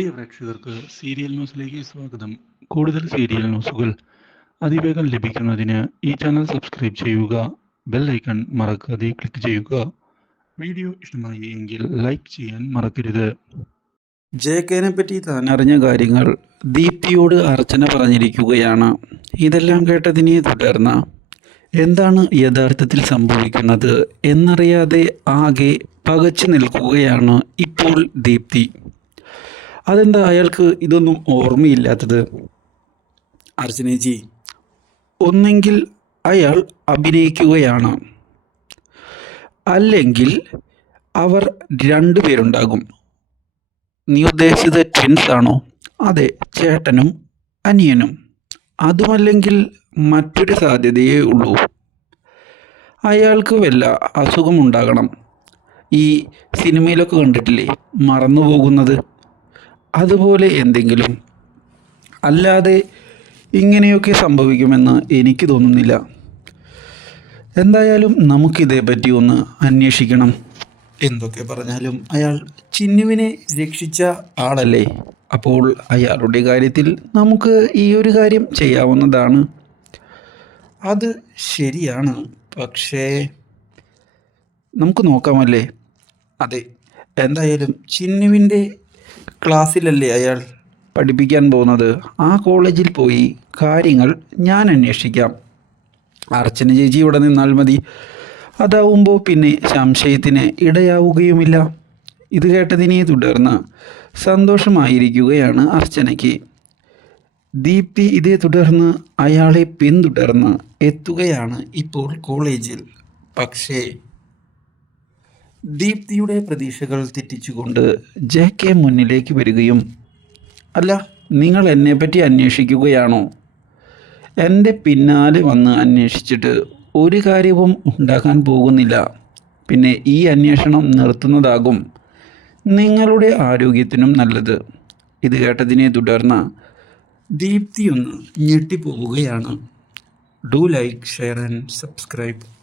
പ്രിയ പ്രേക്ഷകർക്ക് സീരിയൽ ന്യൂസിലേക്ക് സ്വാഗതം. കൂടുതൽ സീരിയൽ ന്യൂസുകൾ അതിവേഗം ലഭിക്കുന്നതിന് ഈ ചാനൽ സബ്സ്ക്രൈബ് ചെയ്യുക ബെൽ ഐക്കൺ മറക്കാതെ ക്ലിക്ക് ചെയ്യുക. വീഡിയോ ഇഷ്ടമായി എങ്കിൽ ലൈക്ക് ചെയ്യാൻ മറക്കരുത്. ജെ കെനെ പറ്റി താൻ അറിഞ്ഞ കാര്യങ്ങൾ ദീപ്തിയോട് അർച്ചന പറഞ്ഞിരിക്കുകയാണ്. ഇതെല്ലാം കേട്ടതിനെ തുടർന്ന് എന്താണ് യഥാർത്ഥത്തിൽ സംഭവിക്കുന്നത് എന്നറിയാതെ ആകെ പകച്ചു നിൽക്കുകയാണ് ഇപ്പോൾ ദീപ്തി. അതെന്താ അയാൾക്ക് ഇതൊന്നും ഓർമ്മയില്ലാത്തത്? അർച്ചനേജി ഒന്നെങ്കിൽ അയാൾ അഭിനയിക്കുകയാണ്. അല്ലെങ്കിൽ അവർ രണ്ടുപേരുണ്ടാകും നീ ഉദ്ദേശിച്ചത് ട്വിൻസ് ആണോ? അതെ ചേട്ടനും അനിയനും. അതുമല്ലെങ്കിൽ മറ്റൊരു സാധ്യതയേ ഉള്ളൂ. അയാൾക്ക് വല്ല അസുഖമുണ്ടാകണം. ഈ സിനിമയിലൊക്കെ കണ്ടിട്ടില്ലേ? മറന്നു പോകുന്നത് അതുപോലെ എന്തെങ്കിലും? അല്ലാതെ ഇങ്ങനെയൊക്കെ സംഭവിക്കുമെന്ന് എനിക്ക് തോന്നുന്നില്ല. എന്തായാലും നമുക്കിതേപ്പറ്റി ഒന്ന് അന്വേഷിക്കണം. എന്തൊക്കെ പറഞ്ഞാലും അയാൾ ചിന്നുവിനെ രക്ഷിച്ച ആളല്ലേ? അപ്പോൾ അയാളുടെ കാര്യത്തിൽ നമുക്ക് ഈ ഒരു കാര്യം ചെയ്യാവുന്നതാണ്. അത് ശരിയാണ്. പക്ഷേ നമുക്ക് നോക്കാമല്ലേ? അതെ എന്തായാലും ചിന്നുവിന്റെ ക്ലാസ്സിലല്ലേ അയാൾ? പഠിപ്പിക്കാൻ പോകുന്നത്. ആ കോളേജിൽ പോയി കാര്യങ്ങൾ ഞാൻ അന്വേഷിക്കാം. അർച്ചന ചേച്ചി ഇവിടെ നിന്നാൽ മതി. അതാവുമ്പോൾ പിന്നെ സംശയത്തിന് ഇടയാവുകയുമില്ല. ഇത് കേട്ടതിനെ തുടർന്ന് സന്തോഷമായിരിക്കുകയാണ് അർച്ചനയ്ക്ക്. ദീപ്തി ഇതേ തുടർന്ന് അയാളെ പിന്തുടർന്ന് എത്തുകയാണ് ഇപ്പോൾ കോളേജിൽ. പക്ഷേ ദീപ്തിയുടെ പ്രതീക്ഷകൾ തെറ്റിച്ചുകൊണ്ട് ജെ കെ മുന്നിലേക്ക് വരികയും അല്ല നിങ്ങൾ എന്നെപ്പറ്റി അന്വേഷിക്കുകയാണോ? എന്റെ പിന്നാലെ വന്ന് അന്വേഷിച്ചിട്ട് ഒരു കാര്യവും ഉണ്ടാക്കാൻ പോകുന്നില്ല. പിന്നെ ഈ അന്വേഷണം നിർത്തുന്നതാകും. നിങ്ങളുടെ ആരോഗ്യത്തിനും നല്ലത്. ഇത് കേട്ടതിനെ തുടർന്ന് ദീപ്തി ഒന്ന് ഞെട്ടിപ്പോവുകയാണ്. Do like share and subscribe.